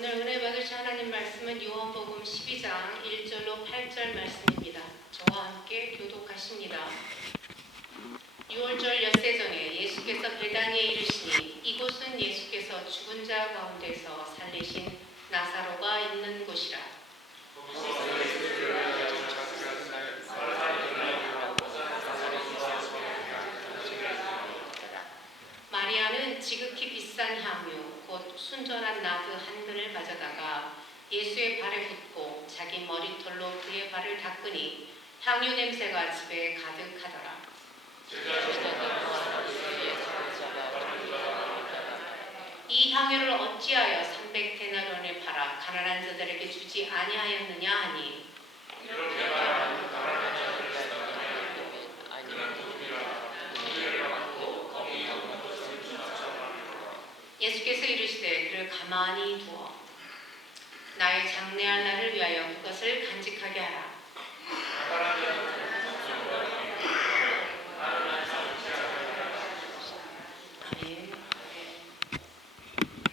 오늘 은혜 받으실 하나님 말씀은 요한복음 12장 1절로 8절 말씀입니다. 저와 함께 교독하십니다. 6월절 엿새 전에 예수께서 베다니에 이르시니 이곳은 예수께서 죽은 자 가운데서 살리신 나사로가 있는 곳이라. 마리아는 지극히 비싼 향유 곧 순전한 나드 한 근을 가져다가 예수의 발에 붓고 자기 머리털로 그의 발을 닦으니 향유 냄새가 집에 가득하더라. 이 향유를 어찌하여 300데나리온에 팔아 가난한 자들에게 주지 아니하였느냐 하니 예수께서 이르시되 그를 가만히 두어 나의 장래할 날을 위하여 그것을 간직하게 하라. 아멘.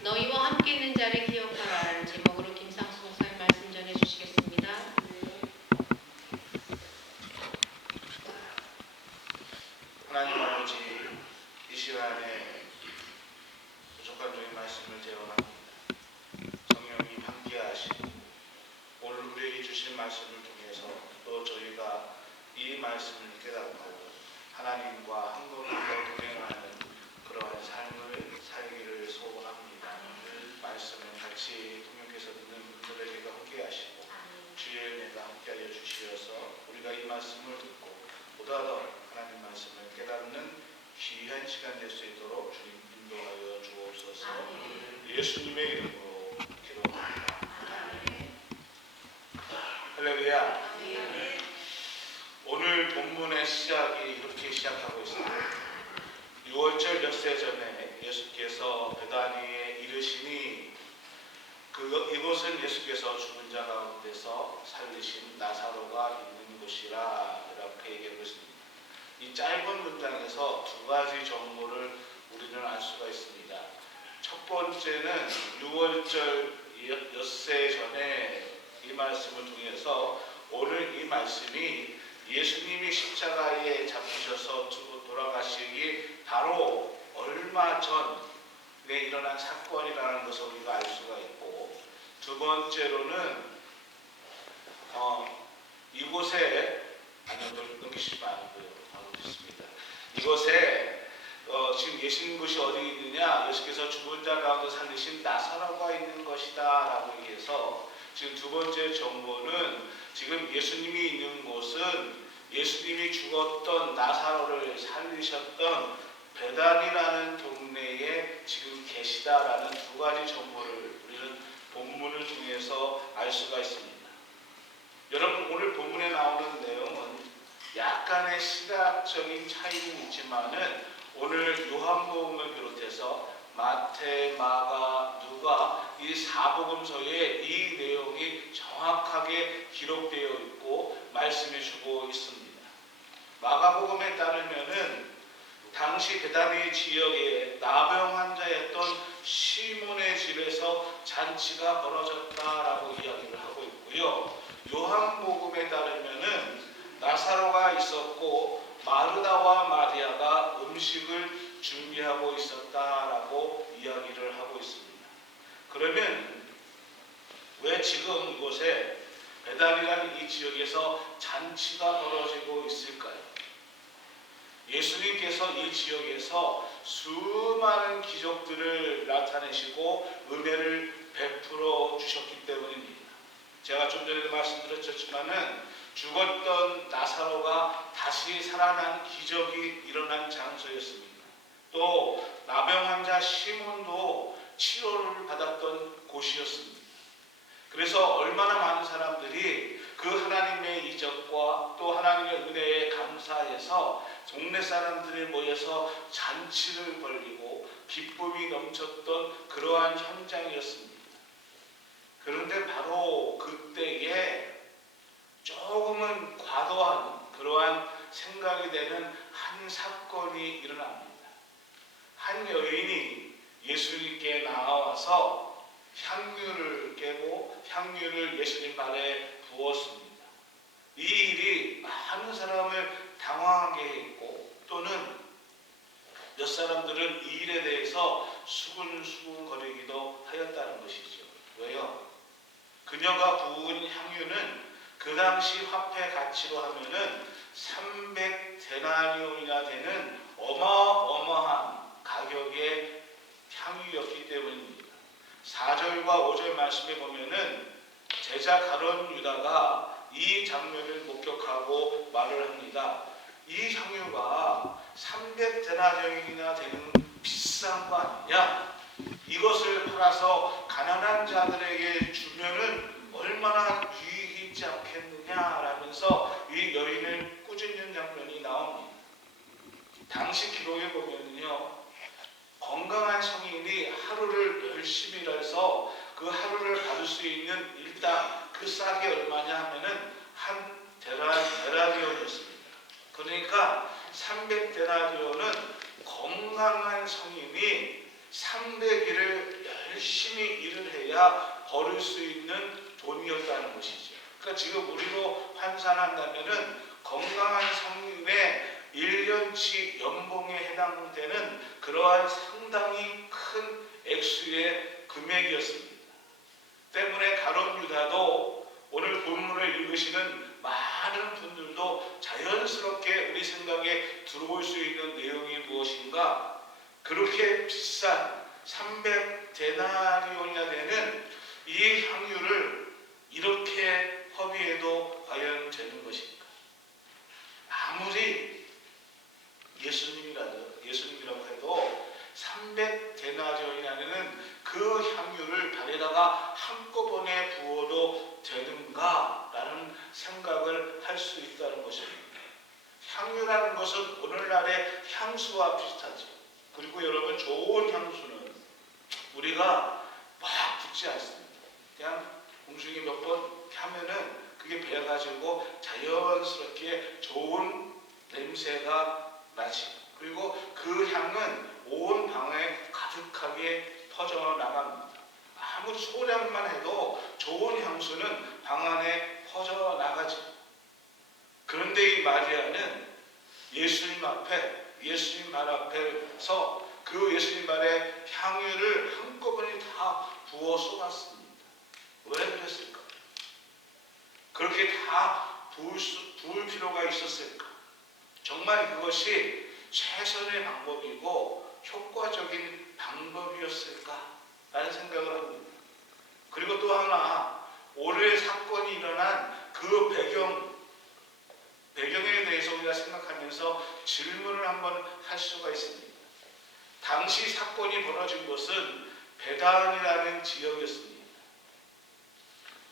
너희와 함께 있는 자를 기억하라는 제목으로 김상수 목사님 말씀 전해 주시겠습니다. 하나님 아버지, 이 시간에 부족한 말씀을 제언합니다. 성령님 함께하시고 오늘 우리에게 주신 말씀을 통해서 또 저희가 이 말씀을 깨닫고 하나님과 한 걸음 더 동행하는 그러한 삶을 살기를 소원합니다. 그 말씀을 같이 동역해서 듣는 분들에게도 함께하시고 주의 은혜가 함께하여 주시어서 우리가 이 말씀을 듣고 보다 더 하나님 말씀을 깨닫는 귀한 시간 될 수 있도록 주님 인도하여 주옵소서. 예수님의 이름으로 기도합니다. 할렐루야. 오늘 본문의 시작이 이렇게 시작하고 있습니다. 6월절 엿새 전에 예수께서 베다니에 이르시니 이곳은 예수께서 죽은 자 가운데서 살리신 나사로가 있는 곳이라 이렇게 얘기하고 있습니다. 이 짧은 문장에서 두 가지 정보를 우리는 알 수가 있습니다. 첫 번째는 6월절 엿새 전에 이 말씀을 통해서 오늘 이 말씀이 예수님이 십자가에 잡히셔서 돌아가시기 바로 얼마 전에 일어난 사건이라는 것을 우리가 알 수가 있고, 두 번째로는 이곳에 넘기시면 안 돼요. 있습니다. 이곳에 지금 계신 곳이 어디 있느냐? 예수께서 죽은 자 가운데 살리신 나사로가 있는 것이다 라고 얘기해서 지금 두 번째 정보는 지금 예수님이 있는 곳은 예수님이 죽었던 나사로를 살리셨던 베다니라는 동네에 지금 계시다라는 두 가지 정보를 우리는 본문을 통해서 알 수가 있습니다. 여러분, 오늘 본문에 나오는 내용은 약간의 시각적인 차이는 있지만은 오늘 요한복음을 비롯해서 마태, 마가, 누가 이 사복음서에 이 내용이 정확하게 기록되어 있고 말씀해 주고 있습니다. 마가복음에 따르면은 당시 베다니 지역에 나병 환자였던 시몬의 집에서 잔치가 벌어졌다라고 이야기를 하고 있고요. 요한복음에 따르면은 나사로가 있었고 마르다와 마리아가 음식을 준비하고 있었다라고 이야기를 하고 있습니다. 그러면 왜 지금 이곳에 베다니라는 이 지역에서 잔치가 벌어지고 있을까요? 예수님께서 이 지역에서 수많은 기적들을 나타내시고 은혜를 베풀어 주셨기 때문입니다. 제가 좀 전에도 말씀드렸지만은 죽었던 나사로가 다시 살아난 기적이 일어난 장소였습니다. 또 나병 환자 시몬도 치료를 받았던 곳이었습니다. 그래서 얼마나 많은 사람들이 그 하나님의 이적과 또 하나님의 은혜에 감사해서 동네 사람들이 모여서 잔치를 벌이고 기쁨이 넘쳤던 그러한 현장이었습니다. 그런데 바로 그때에 조금은 과도한 그러한 생각이 되는 한 사건이 일어납니다. 한 여인이 예수님께 나와서 향유를 향유를 예수님 발에 부었습니다. 이 일이 많은 사람을 당황하게 했고 또는 몇 사람들은 이 일에 대해서 수군수군거리기도 하였다는 것이죠. 왜요? 그녀가 부은 향유는 그 당시 화폐 가치로 하면은 300데나리온이나 되는 어마어마한 가격의 향유였기 때문입니다. 4절과 5절 말씀에 보면은 제자 가룟 유다가 이 장면을 목격하고 말을 합니다. 이 향유가 300데나리온이나 되는 비싼 거 아니냐? 이것을 팔아서 가난한 자들에게 주면은 얼마나 유익이 있지 않겠느냐라면서 이 여인을 꾸짖는 장면이 나옵니다. 당시 기록에 보면요, 건강한 성인이 하루를 열심히 일해서 그 하루를 받을 수 있는 일당 그 싹이 얼마냐 하면은 한 데나리온이었습니다. 그러니까 300데나리온은 건강한 성인이 300일을 열심히 일을 해야 벌을 수 있는 돈이었다는 것이죠. 그러니까 지금 우리로 환산한다면은 건강한 성인의 1년치 연봉에 해당되는 그러한 상당히 큰 액수의 금액이었습니다. 때문에 가룟 유다도 오늘 본문을 읽으시는 많은 분들도 자연스럽게 우리 생각에 들어올 수 있는 내용이 무엇인가? 그렇게 비싼 300데나리온이나 되는 이 향유를 이렇게 허비해도 과연 되는 것인가? 아무리 예수님이라고 해도 300데나리온이라는 그 향유를 발에다가 한꺼번에 부어도 되는가라는 생각을 할 수 있다는 것입니다. 향유라는 것은 오늘날의 향수와 비슷하죠. 그리고 여러분, 좋은 향수는 우리가 막 붓지 않습니다. 그냥 공중에 몇 번 하면은 그게 배가지고 자연스럽게 좋은 냄새가 나지. 그리고 그 향은 온 방에 가득하게 퍼져나갑니다. 아무리 소량만 해도 좋은 향수는 방 안에 퍼져나가지. 그런데 이 마리아는 예수님 발 앞에서 그 예수님 발에 향유를 한꺼번에 다 부어 쏟았습니다. 왜 그랬을까? 그렇게 다 부을 필요가 있었을까? 정말 그것이 최선의 방법이고 효과적인 방법이었을까라는 생각을 합니다. 그리고 또 하나, 오늘 사건이 일어난 그 배경에 대해서 우리가 생각하면서 질문을 한번 할 수가 있습니다. 당시 사건이 벌어진 곳은 베단이라는 지역이었습니다.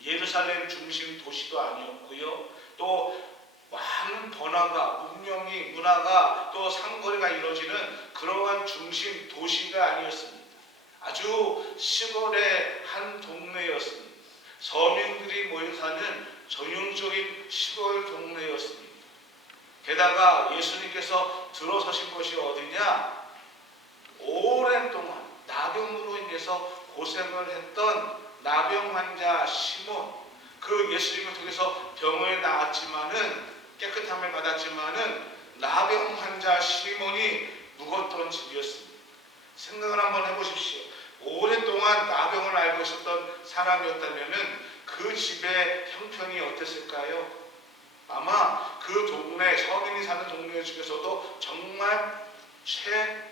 예루살렘 중심 도시도 아니었고요. 또 많은 번화가, 문화가 또 상거리가 이루어지는 그러한 중심 도시가 아니었습니다. 아주 시골의 한 동네였습니다. 서민들이 모여 사는 전형적인 시골 동네였습니다. 게다가 예수님께서 들어서신 곳이 어디냐? 오랜 동안 나병으로 인해서 고생을 했던 나병 환자 시몬, 그 예수님을 통해서 병을 나았지만은 깨끗함을 받았지만은 나병 환자 시몬이 묵었던 집이었습니다. 생각을 한번 해보십시오. 오랫동안 나병을 앓고 있었던 사람이었다면은 그 집의 형편이 어땠을까요? 아마 그 동네, 서민이 사는 동네 중에서도 정말 최하에,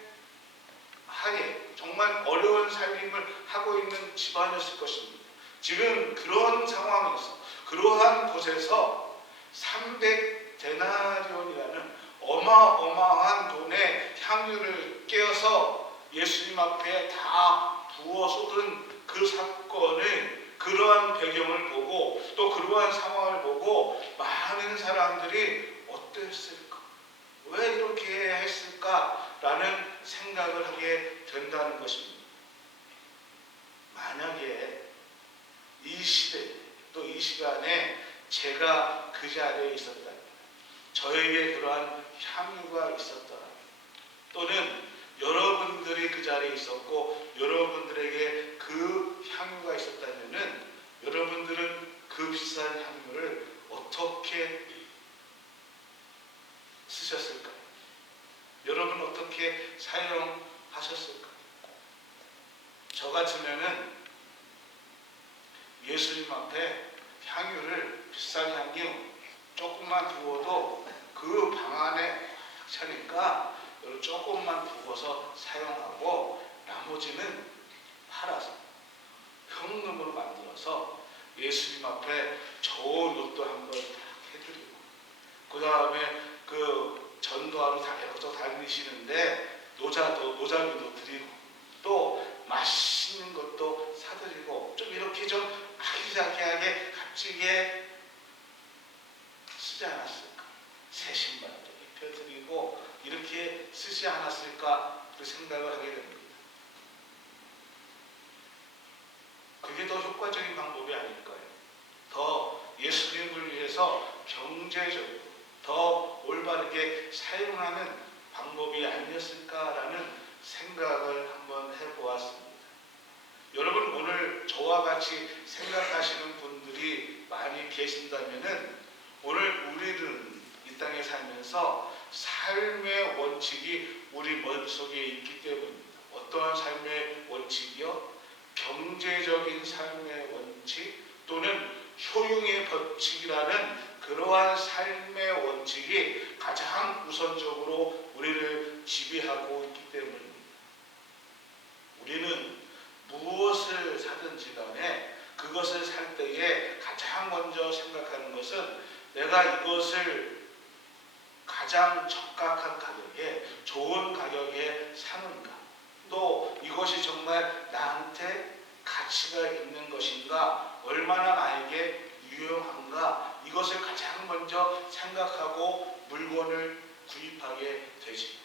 정말 어려운 살림을 하고 있는 집안이었을 것입니다. 지금 그런 상황에서, 그러한 곳에서 300데나리온이라는 어마어마한 돈의 향유를 깨어서 예수님 앞에 다 부어 쏟은 그 사건을, 그러한 배경을 보고 또 그러한 상황을 보고 많은 사람들이 어땠을까? 왜 이렇게 했을까라는 생각을 하게 된다는 것입니다. 만약에 이 시대 또 이 시간에 제가 그 자리에 있었다면, 저에게 그러한 향유가 있었더라면, 또는 여러분들이 그 자리에 있었고 여러분들에게 그 향유가 있었다면은 여러분들 사용하셨을까? 저 같으면은 예수님 앞에 향유를, 비싼 향유 조금만 부어도 그 방 안에 차니까 조금만 부어서 사용하고 나머지는 팔아서 현금으로 만들어서 예수님 앞에 좋은 옷도 한번 딱 해드리고, 그 다음에 그 전도하러 계속 다니시는데 노자비도 드리고, 또 맛있는 것도 사드리고, 좀 이렇게 좀 아기자기하게 값지게 쓰지 않았을까? 새 신발도 입혀드리고 이렇게 쓰지 않았을까? 그 생각을 하게 됩니다. 그게 더 효과적인 방법이 아닐까요? 더 예수님을 위해서 경제적으로 더 올바르게 사용하는 방법이 아니었을까라는 생각을 한번 해보았습니다. 여러분, 오늘 저와 같이 생각하시는 분들이 많이 계신다면은 오늘 우리는 이 땅에 살면서 삶의 원칙이 우리 머릿속에 있기 때문입니다. 어떠한 삶의 원칙이요? 경제적인 삶의 원칙 또는 효용의 법칙이라는 그러한 삶의 원칙이 가장 우선적으로 우리를 지배하고 있기 때문입니다. 우리는 무엇을 사든지 간에 그것을 살 때에 가장 먼저 생각하는 것은 내가 이것을 가장 적합한 가격에, 좋은 가격에 사는가, 또 이것이 정말 나한테 가치가 있는 것인가, 얼마나 나에게 유용한가, 이것을 가장 먼저 생각하고 물건을 구입하게 되지.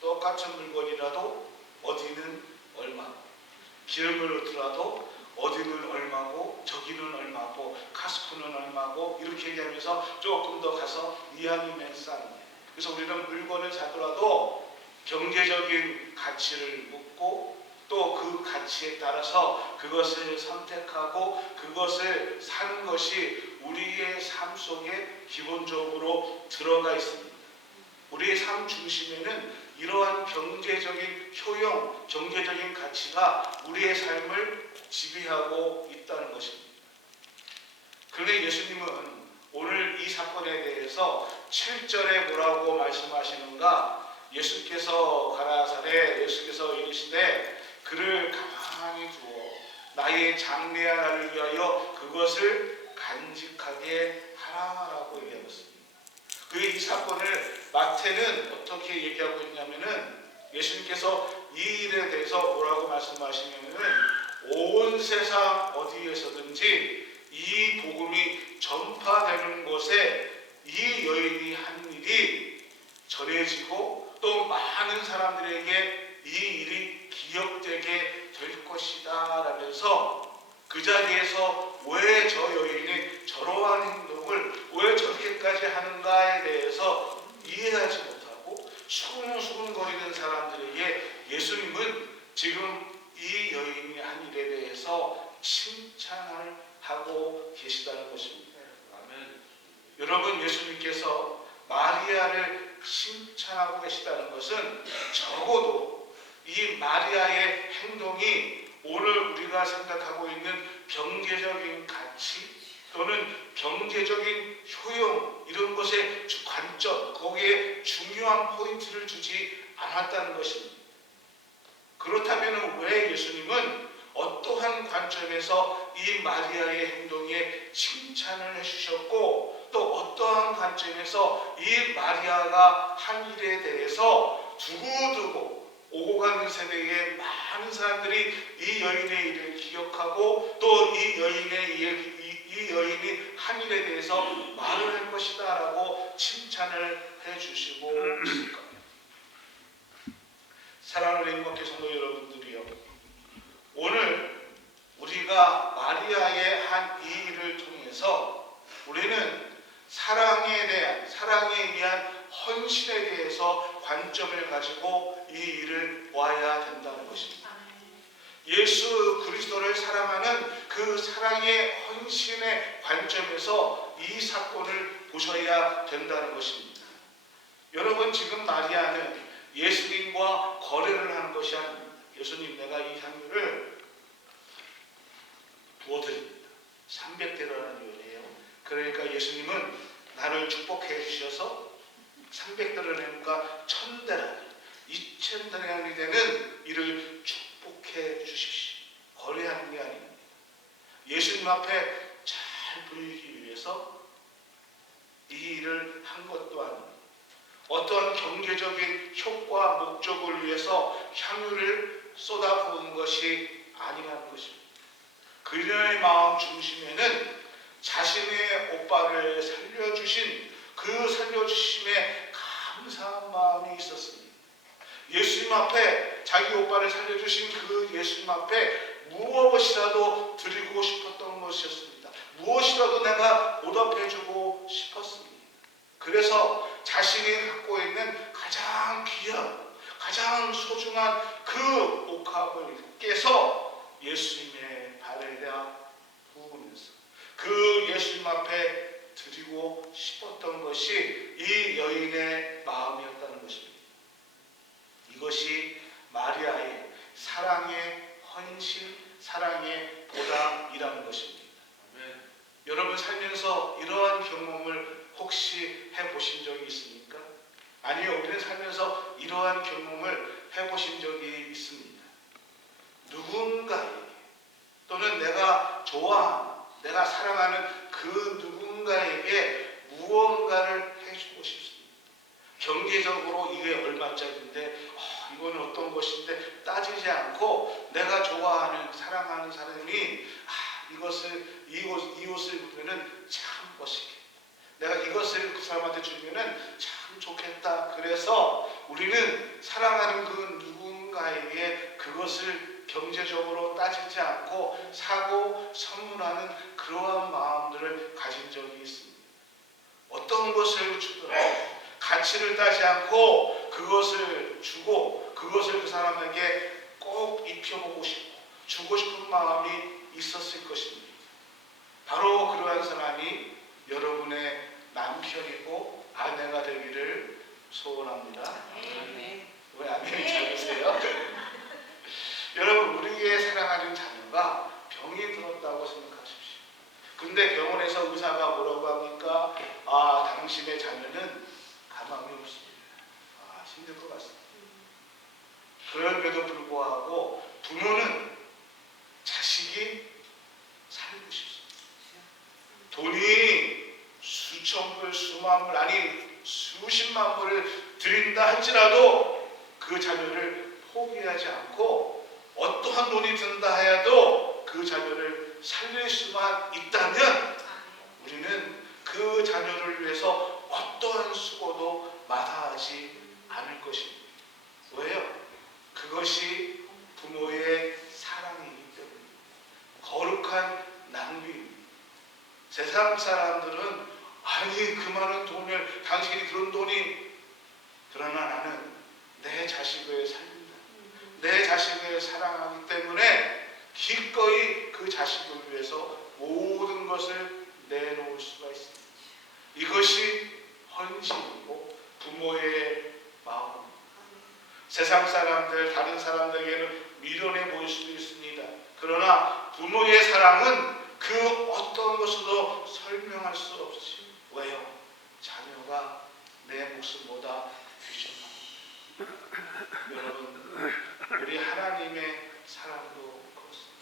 똑같은 물건이라도 어디는 얼마고, 기름을 넣더라도 어디는 얼마고 저기는 얼마고 카스코는 얼마고 이렇게 얘기하면서 조금 더 가서 이왕이면 싼. 그래서 우리는 물건을 사더라도 경제적인 가치를 묻고 또 그 가치에 따라서 그것을 선택하고 그것을 사는 것이 우리의 삶 속에 기본적으로 들어가 있습니다. 우리의 삶 중심에는 이러한 경제적인 효용, 경제적인 가치가 우리의 삶을 지배하고 있다는 것입니다. 그런데 예수님은 오늘 이 사건에 대해서 7절에 뭐라고 말씀하시는가? 예수께서 가라사대 예수께서 이르시되 그를 가만히 두어 나의 장래한 날을 위하여 그것을 간직하게 하라라고 얘기하고 있습니다. 이 사건을 마태는 어떻게 얘기하고 있냐면은 예수님께서 이 일에 대해서 뭐라고 말씀하시냐면은 온 세상 어디에서든지 이 복음이 전파되는 곳에 이 여인이 한 일이 전해지고 또 많은 사람들에게 이 일이 기억되게 될 것이다 라면서 그 자리에서 왜 저 여인이 저러한 행동을 왜 저렇게까지 하는가에 대해서 이해하지 못하고 수근수근거리는 사람들에게 예수님은 지금 이 여인이 한 일에 대해서 칭찬을 하고 계시다는 것입니다. 아멘. 여러분, 예수님께서 마리아를 칭찬하고 계시다는 것은 적어도 이 마리아의 행동이 오늘 우리가 생각하고 있는 경제적인 가치 또는 경제적인 효용 이런 것에 관점, 거기에 중요한 포인트를 주지 않았다는 것입니다. 그렇다면 왜 예수님은 어떠한 관점에서 이 마리아의 행동에 칭찬을 해주셨고 또 어떠한 관점에서 이 마리아가 한 일에 대해서 두고두고 오고 가는 세대에 많은 사람들이 이 여인의 일을 기억하고 또 이 여인이 한 일에 대해서 말을 할 것이다 라고 칭찬을 해주시고 있을까요? 사랑하는 행복의 성도 여러분들이요, 오늘 우리가 마리아의 한 이 일을 통해서 우리는 사랑에 의한 헌신에 대해서 관점을 가지고 이 일을 보아야 된다는 것입니다. 예수 그리스도를 사랑하는 그 사랑의 헌신의 관점에서 이 사건을 보셔야 된다는 것입니다. 여러분, 지금 마리아는 예수님과 거래를 하는 것이 아닙니다. 예수님, 내가 이 향유를 부어드립니다. 300대라는 요리예요. 그러니까 예수님은 나를 축복해 주셔서 300대라니까 1000대라 2000대량이 되는 이를 축복해 주십시오. 거래하는 게 아닙니다. 예수님 앞에 잘 보이기 위해서 이 일을 한 것도 아닙니다. 어떠한 경제적인 효과, 목적을 위해서 향유를 쏟아부은 것이 아니라는 것입니다. 그녀의 마음 중심에는 자신의 오빠를 살려주신 그 살려주심에 감사한 마음이 있었습니다. 예수님 앞에 자기 오빠를 살려주신 그 예수님 앞에 무엇이라도 드리고 싶었던 것이었습니다. 무엇이라도 내가 보답해주고 싶었습니다. 그래서 자신이 갖고 있는 가장 귀한, 가장 소중한 그 옥합을 깨서 예수님의 발에다 부으면서 그 예수님 앞에 드리고 싶었던 것이 이 여인의 마음이었다는 것입니다. 이것이 마리아의 사랑의 헌신, 사랑의 보답이라는 것입니다. 여러분 살면서 이러한 경험을 혹시 해보신 적이 있습니까? 아니요, 우리는 살면서 이러한 경험을 해보신 적이 있습니다. 누군가에게 또는 내가 좋아하는, 내가 사랑하는 그 누군가에게 무언가를 해주고 싶습니다. 경제적으로 이게 얼마짜리인데 이거는 어떤 것인데 따지지 않고 내가 좋아하는, 사랑하는 사람이 이 옷을 입으면 참 멋있겠다. 내가 이것을 그 사람한테 주면 참 좋겠다. 그래서 우리는 사랑하는 그 누군가에게 그것을 경제적으로 따지지 않고 사고 선물하는 그러한 마음들을 가진 적이 있습니다. 어떤 것을 주더라도 가치를 따지 않고 그것을 주고 그것을 그 사람에게 꼭 입혀보고 싶고 주고 싶은 마음이 있었을 것입니다. 바로 그러한 사람이 여러분의 남편이고 아내가 되기를 소원합니다. 왜 아멘이 작으세요? 여러분, 우리의 사랑하는 자녀가 병이 들었다고 생각하십시오. 근데 병원에서 의사가 뭐라고 합니까? 당신의 자녀는 가망이 없습니다. 힘들 것 같습니다. 그럼에도 불구하고 부모는 자식이 살고 싶습니다. 돈이 수천 불, 수만 불, 아니 수십만 불을 드린다 할지라도 그 자녀를 포기하지 않고 어떠한 돈이 든다 하여도 그 자녀를 살릴 수만 있다면 우리는 그 자녀를 위해서 어떠한 수고도 마다하지 않을 것입니다. 왜요? 그것이 부모의 사랑이기 때문입니다. 거룩한 낭비입니다. 세상 사람들은 아니 그 많은 돈을 당신이 그런 돈이, 그러나 나는 내 자식을 살린다. 내 자식을 사랑하기 때문에 기꺼이 그 자식을 위해서 모든 것을 내놓을 수가 있습니다. 이것이 헌신이고 부모의 마음입니다. 세상 사람들, 다른 사람들에게는 미련해 보일 수도 있습니다. 그러나 부모의 사랑은 그 어떤 것으로 설명할 수 없지. 왜요? 자녀가 내 목숨보다 귀중합니다. 여러분, 우리 하나님의 사랑도 그렇습니다.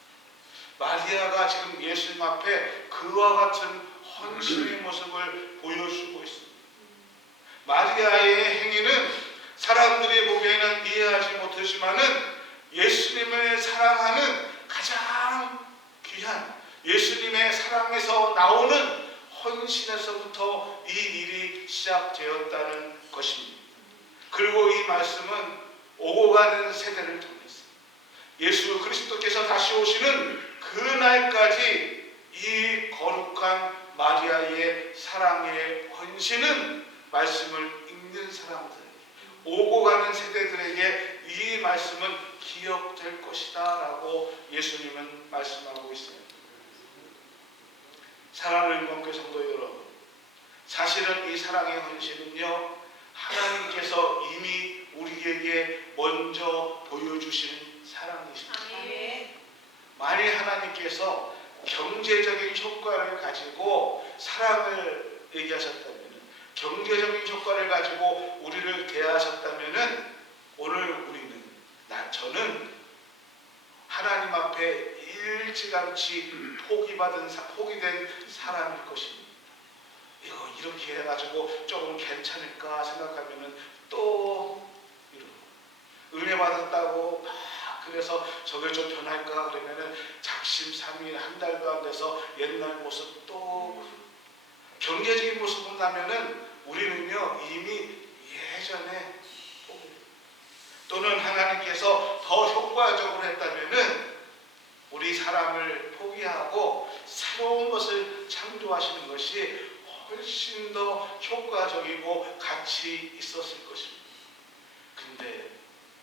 마리아가 지금 예수님 앞에 그와 같은 헌신의 모습을 보여주고 있습니다. 마리아의 행위는 사람들이 보기에는 이해하지 못하지만은 예수님을 사랑하는 가장 귀한, 예수님의 사랑에서 나오는 헌신에서부터 이 일이 시작되었다는 것입니다. 그리고 이 말씀은 오고 가는 세대를 통해서 예수 그리스도께서 다시 오시는 그날까지 이 거룩한 마리아의 사랑의 헌신은 말씀을 읽는 사람들, 오고 가는 세대들에게 이 말씀은 기억될 것이다 라고 예수님은 말씀하고 있습니다. 사랑하는 일본교회 성도 여러분, 사실은 이 사랑의 헌신은요, 하나님께서 이미 우리에게 먼저 보여주신 사랑이십니다. 아멘. 만일 하나님께서 경제적인 효과를 가지고 사랑을 얘기하셨다면, 경제적인 효과를 가지고 우리를 대하셨다면, 오늘 우리는, 저는 하나님 앞에 일찌감치 포기된 사람일 것입니다. 이거 이렇게 해가지고 조금 괜찮을까 생각하면은 또 이러고, 은혜 받았다고 막 그래서 저게 좀 변할까 그러면은 작심삼일 한 달도 안 돼서 옛날 모습 또 경제적인 모습을 나면은 우리는요 이미 예전에 또는 하나님께서 더 효과적으로 했다면은 우리 사람을 포기하고 새로운 것을 창조하시는 것이 훨씬 더 효과적이고 가치 있었을 것입니다. 근데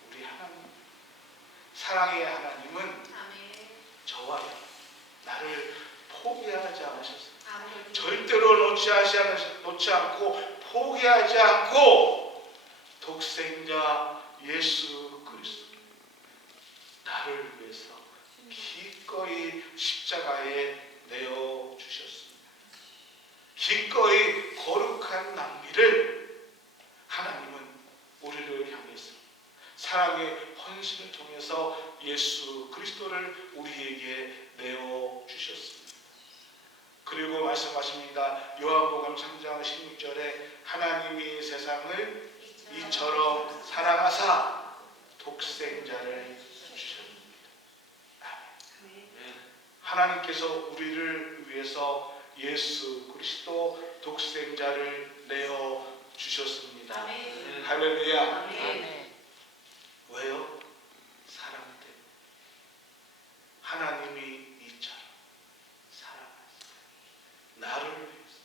우리 하나님, 사랑의 하나님은 아멘. 저와 나를 포기하지 않으셨어요. 아멘. 절대로 놓지 않고 포기하지 않고 독생자 예수 그리스도 나를 위해서 기꺼이 십자가에 내어 주셨습니다. 기꺼이 거룩한 낭비를 하나님은 우리를 향해서 사랑의 헌신을 통해서 예수 그리스도를 우리에게 내어 주셨습니다. 그리고 말씀하십니다. 요한복음 3장 16절에 하나님이 세상을 이처럼 사랑하사 독생자를 주셨습니다. 하나님께서 우리를 위해서 예수 그리스도 독생자를 내어 주셨습니다. 아멘. 할렐루야. 아멘. 왜요? 사랑 때문에. 하나님이 이처럼 사랑하셨어요. 나를 위해서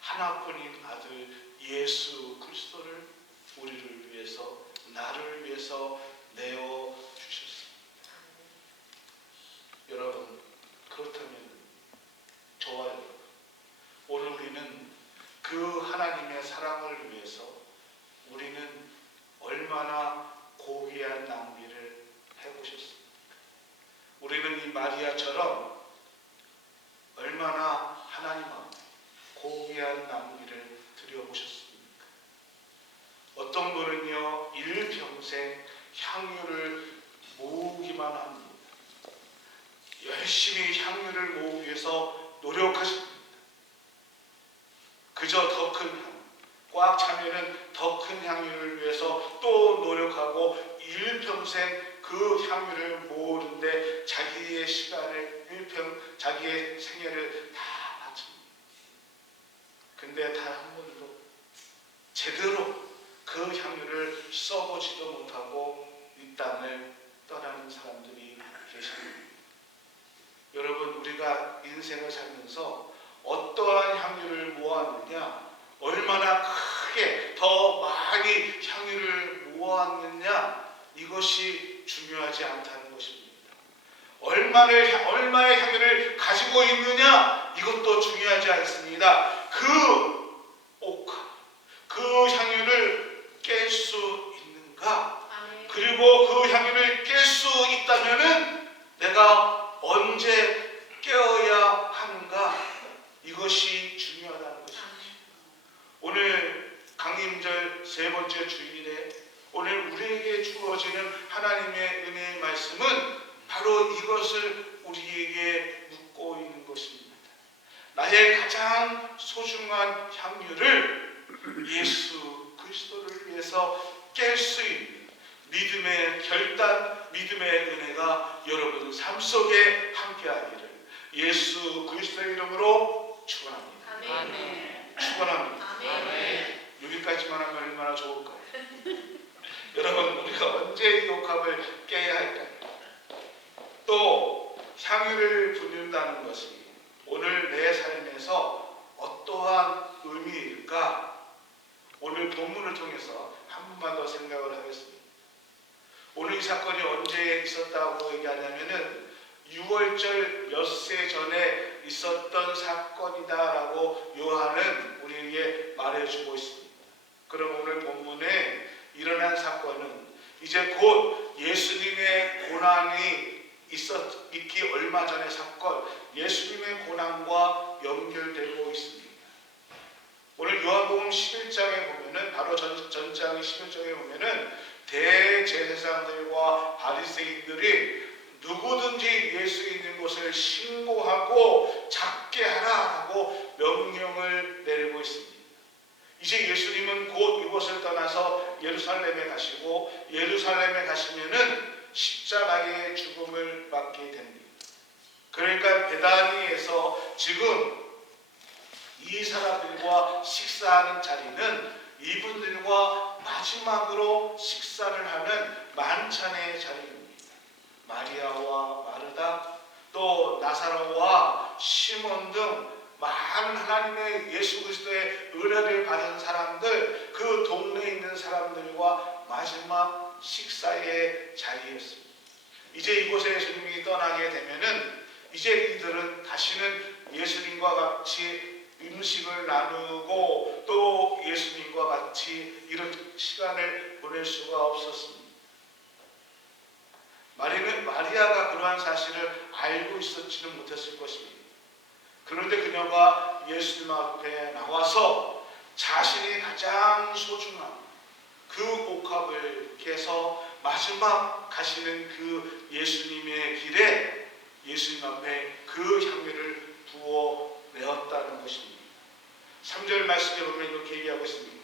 하나뿐인 아들 예수 그리스도를 우리를 위해서, 나를 위해서 내어 주셨습니다. 여러분, 그렇다면 저와 여러분, 오늘 우리는 그 하나님의 사랑을 위해서 우리는 얼마나 고귀한 낭비를 해보셨습니까? 우리는 이 마리아처럼 얼마나 하나님 앞에 고귀한 낭비를 드려보셨습니까? 어떤 분은요 일평생 향유를 모으기만 합니다. 열심히 향유를 모으기 위해서 노력하십니다. 그저 더 큰 향, 꽉 차면은 더 큰 향유를 위해서 또 노력하고 일평생 그 향유를 모으는데 자기의 시간을 자기의 생애를 다 바칩니다. 근데 단 한 번도 제대로 그 향유를 써보지도 못하고 이 땅을 떠나는 사람들이 계십니다. 여러분, 우리가 인생을 살면서 어떠한 향유를 모았느냐, 얼마나 크게 더 많이 향유를 모았느냐, 이것이 중요하지 않다는 것입니다. 얼마의 향유를 가지고 있느냐, 이것도 중요하지 않습니다. 그 옥합, 그 향유를 깰 수 있는가? 아멘. 그리고 그 향유를 깰 수 있다면은 내가 언제 깨어야 하는가? 이것이 중요하다는 것입니다. 오늘 강림절 세 번째 주일에 오늘 우리에게 주어지는 하나님의 은혜의 말씀은 바로 이것을 우리에게 묻고 있는 것입니다. 나의 가장 소중한 향유를 예수 그리스도를 위해서 깰 수 있는 믿음의 결단, 믿음의 은혜가 여러분 삶 속에 함께하기를 예수 그리스도의 이름으로 축원합니다. 아멘. 축원합니다. 아멘. 여기까지만 하면 얼마나 좋을까요? 여러분, 우리가 언제 이 옥합을 깨야 할까요? 또 향유를 붓는다는 것이 오늘 내 삶에서 어떠한 의미일까? 오늘 본문을 통해서 한 번만 더 생각을 하겠습니다. 오늘 이 사건이 언제 있었다고 얘기하냐면은 6월절 엿새 전에 있었던 사건이다라고 요한은 우리에게 말해주고 있습니다. 그럼 오늘 본문에 일어난 사건은 이제 곧 예수님의 고난이 있기 얼마 전의 사건, 예수님의 고난과 연결되고 있습니다. 오늘 요한복음 11장에 보면은 바로 전장 11장에 보면은 대제사장들과 바리새인들이 누구든지 예수 있는 곳을 신고하고 잡게 하라고 명령을 내리고 있습니다. 이제 예수님은 곧 이곳을 떠나서 예루살렘에 가시고 예루살렘에 가시면은 십자가의 죽음을 맞게 됩니다. 그러니까 베다니에서 지금 이 사람들과 식사하는 자리는 이분들과 마지막으로 식사를 하는 만찬의 자리입니다. 마리아와 마르다, 또 나사로와 시몬 등 많은 하나님의 예수 그리스도의 은혜를 받은 사람들, 그 동네에 있는 사람들과 마지막 식사의 자리였습니다. 이제 이곳에 예수님이 떠나게 되면은 이제 이들은 다시는 예수님과 같이 음식을 나누고 또 예수님과 같이 이런 시간을 보낼 수가 없었습니다. 마리아가 그러한 사실을 알고 있었지는 못했을 것입니다. 그런데 그녀가 예수님 앞에 나와서 자신이 가장 소중한 그 옥합을 깨서 마지막 가시는 그 예수님의 길에 예수님 앞에 그 향유를 부어 내었다는 것입니다. 3절 말씀에 보면 이렇게 얘기하고 있습니다.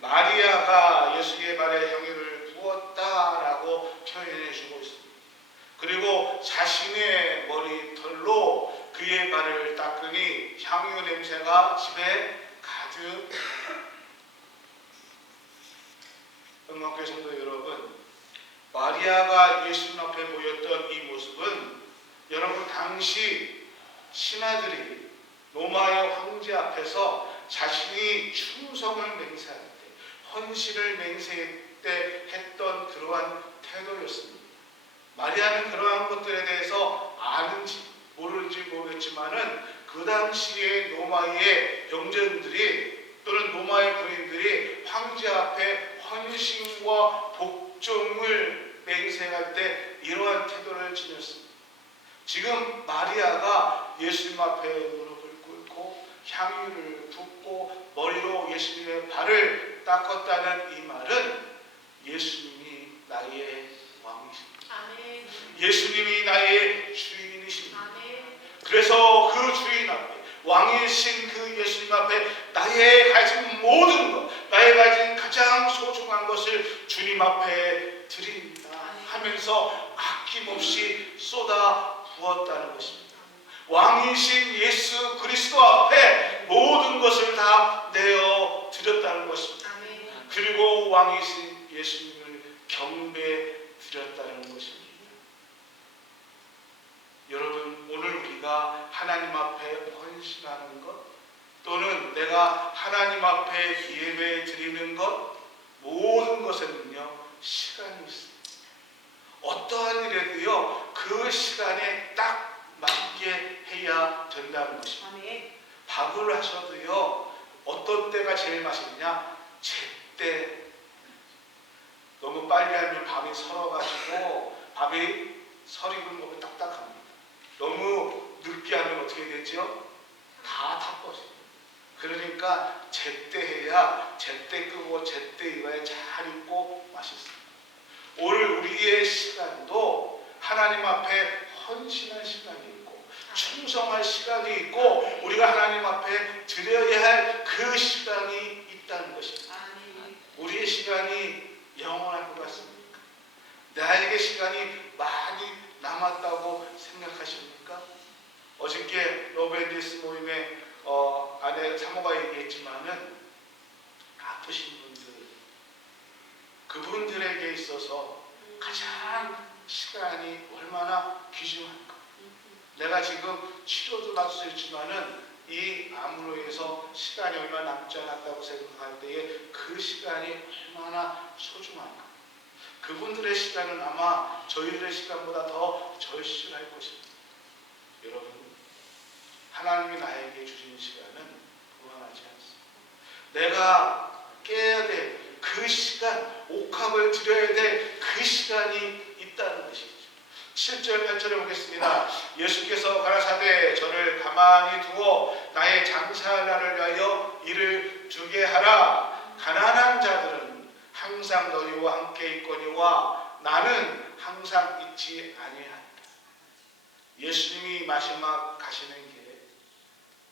마리아가 예수의 발에 향유를 부었다라고 표현해 주고 있습니다. 그리고 자신의 머리털로 그의 발을 닦으니 향유 냄새가 집에 가득. 응원교회 성도 여러분, 마리아가 예수님 앞에 보였던 이 모습은 여러분 당시 신하들이 로마의 황제 앞에서 자신이 충성을 맹세할 때, 헌신을 맹세할 때 했던 그러한 태도였습니다. 마리아는 그러한 것들에 대해서 아는지 모르는지 모르겠지만은 그 당시에 로마의 병정들이 또는 로마의 군인들이 황제 앞에 헌신과 복종을 맹세할 때 이러한 태도를 지녔습니다. 지금 마리아가 예수님 앞에 무릎을 꿇고 향유를 붓고 머리로 예수님의 발을 닦았다는 이 말은 예수님이 나의 왕이십니다. 아멘. 예수님이 나의 주인이십니다. 아멘. 그래서 그 주인 앞에, 왕이신 그 예수님 앞에 나의 가진 모든 것, 나의 가진 가장 소중한 것을 주님 앞에 드립니다 하면서 아낌없이 쏟아 부었다는 것입니다. 왕이신 예수 그리스도 앞에 모든 것을 다 내어 드렸다는 것입니다. 아멘. 그리고 왕이신 예수님을 경배 드렸다는 것입니다. 여러분, 오늘 우리가 하나님 앞에 헌신하는 것, 또는 내가 하나님 앞에 예배 드리는 것, 모든 것에는요 시간이 있습니다. 어떠한 일에도요 그 시간에 딱 맞게 해야 된다는 것입니다. 아멘. 밥을 하셔도요 어떤 때가 제일 맛있냐? 제때. 너무 빨리 하면 밥이 설어가지고 밥이 설익은 먹으면 딱딱합니다. 너무 늦게 하면 어떻게 되죠? 다 타버려요. 그러니까 제때 해야 제때 끄고 제때 입어야 잘 입고 맛있습니다. 오늘 우리의 시간도 하나님 앞에 헌신할 시간이 있고 충성할 시간이 있고 우리가 하나님 앞에 드려야 할 그 시간이 있다는 것입니다. 우리의 시간이 영원할 것 같습니까? 나에게 시간이 많이 남았다고 생각하십니까? 어저께 러브앤디스 모임에 아내 사모가 얘기했지만은 아프신 분들, 그분들에게 있어서 가장 시간이 얼마나 귀중한가. 내가 지금 치료도 받을 수 있지만은 이 암으로 해서 시간이 얼마 남지 않았다고 생각할 때에 그 시간이 얼마나 소중한가. 그분들의 시간은 아마 저희들의 시간보다 더 절실할 것입니다. 여러분, 하나님이 나에게 주신 시간은 무한하지 않습니다. 내가 깨야 될 그 시간, 옥합을 드려야 될 그 시간이 있다는 것이죠. 7절 8절에 보겠습니다. 예수께서 가라사대 저를 가만히 두어 나의 장사할 날을 위하여 일을 두게 하라. 가난한 자들은 항상 너희와 함께 있거니와 나는 항상 있지 아니하리라. 예수님이 마지막 가시는 길에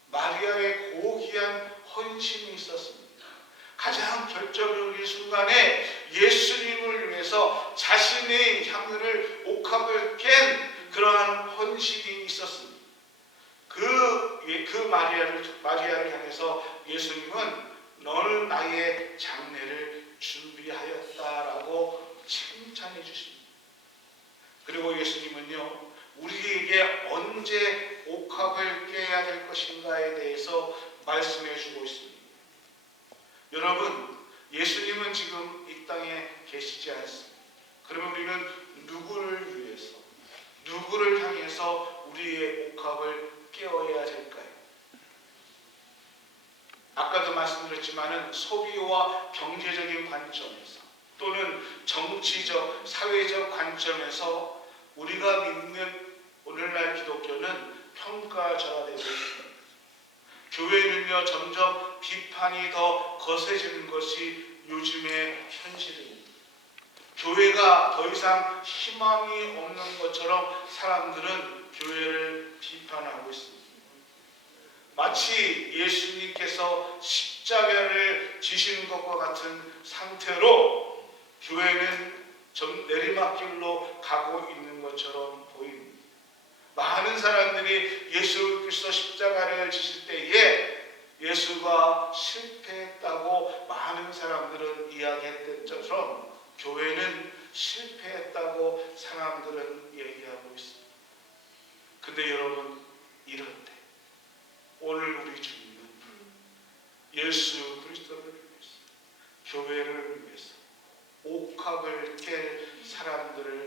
마리아의 고귀한 헌신이 있었습니다. 가장 결정적인 순간에 예수님을 위해서 자신의 향유를 옥합을 깬 그러한 헌신이 있었습니다. 그 마리아를 향해서 예수님은 너는 나의 장례를 준비하였다라고 칭찬해 주십니다. 그리고 예수님은요, 우리에게 언제 옥합을 깨야 될 것인가에 대해서 말씀해 주고 있습니다. 여러분, 예수님은 지금 이 땅에 계시지 않습니다. 그러면 우리는 누구를 위해서, 누구를 향해서 우리의 옥합을 깨어야 될까요? 아까도 말씀드렸지만은 소비와 경제적인 관점에서 또는 정치적, 사회적 관점에서 우리가 믿는 오늘날 기독교는 평가절하되고 있습니다. 교회는요, 점점 비판이 더 거세지는 것이 요즘의 현실입니다. 교회가 더 이상 희망이 없는 것처럼 사람들은 교회를 비판하고 있습니다. 마치 예수님께서 십자가를 지시는 것과 같은 상태로 교회는 내리막길로 가고 있는 것처럼 보입니다. 많은 사람들이 예수 그리스도 십자가를 지실 때에 예수가 실패했다고 많은 사람들은 이야기했던 것처럼 교회는 실패했다고 사람들은 얘기하고 있습니다. 근데 여러분, 이럴 때 오늘 우리 주님은 예수 그리스도를 위해서, 교회를 위해서 옥합을 깰 사람들을